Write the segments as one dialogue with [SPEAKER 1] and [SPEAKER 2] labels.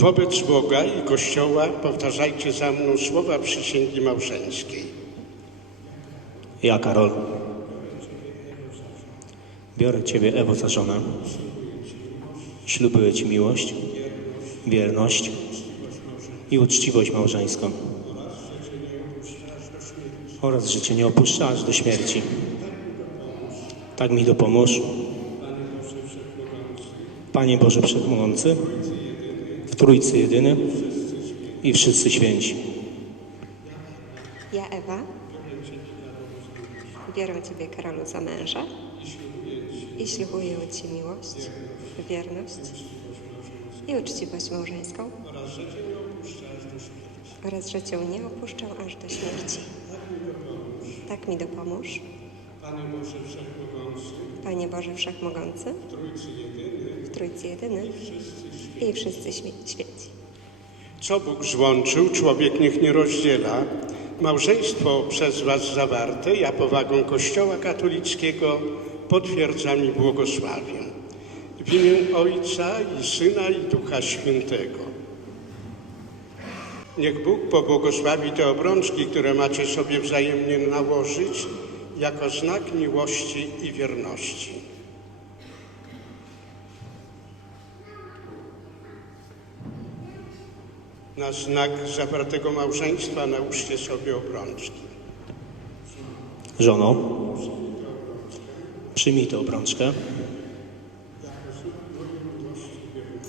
[SPEAKER 1] Wobec Boga i Kościoła powtarzajcie za mną słowa przysięgi małżeńskiej.
[SPEAKER 2] Ja, Karol, biorę Ciebie, Ewo, za żonę. Ślubuję Ci miłość, wierność i uczciwość małżeńską. Oraz, że Cię nie opuszczę aż do śmierci. Tak mi dopomóż. Panie Boże Wszechmogący, Trójcy Jedyny i wszyscy święci.
[SPEAKER 3] Ja, Ewa, biorę Ciebie, Karolu, za męża i ślubuję Ci miłość, wierność i uczciwość małżeńską oraz, że Cię nie opuszczę aż do śmierci. Tak mi dopomóż,
[SPEAKER 1] Panie Boże Wszechmogący,
[SPEAKER 3] Panie Boże Wszechmogący, w Trójcy Jedyny i wszyscy śmie- święci.
[SPEAKER 1] co Bóg złączył, człowiek niech nie rozdziela. Małżeństwo przez Was zawarte, ja powagą Kościoła katolickiego potwierdzam i błogosławię. W imię Ojca i Syna i Ducha Świętego. Niech Bóg pobłogosławi te obrączki, które macie sobie wzajemnie nałożyć jako znak miłości i wierności. Na znak zawartego małżeństwa nałóżcie sobie obrączki.
[SPEAKER 2] Żono, przyjmij tę obrączkę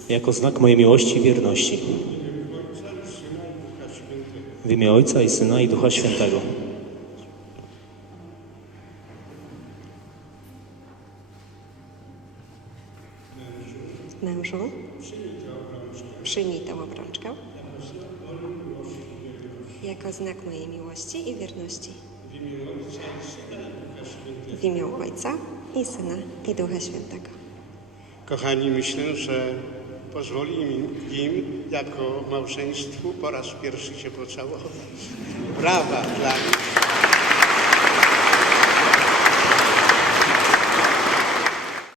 [SPEAKER 2] jako znak mojej miłości i wierności. W imię Ojca i Syna i Ducha Świętego.
[SPEAKER 3] Mężu, przyjmij tę obrączkę jako znak mojej miłości i wierności. W imię Ojca i Syna i Ducha Świętego.
[SPEAKER 1] Kochani, myślę, że pozwoli im, jako małżeństwu po raz pierwszy się pocałować. Brawa dla nich.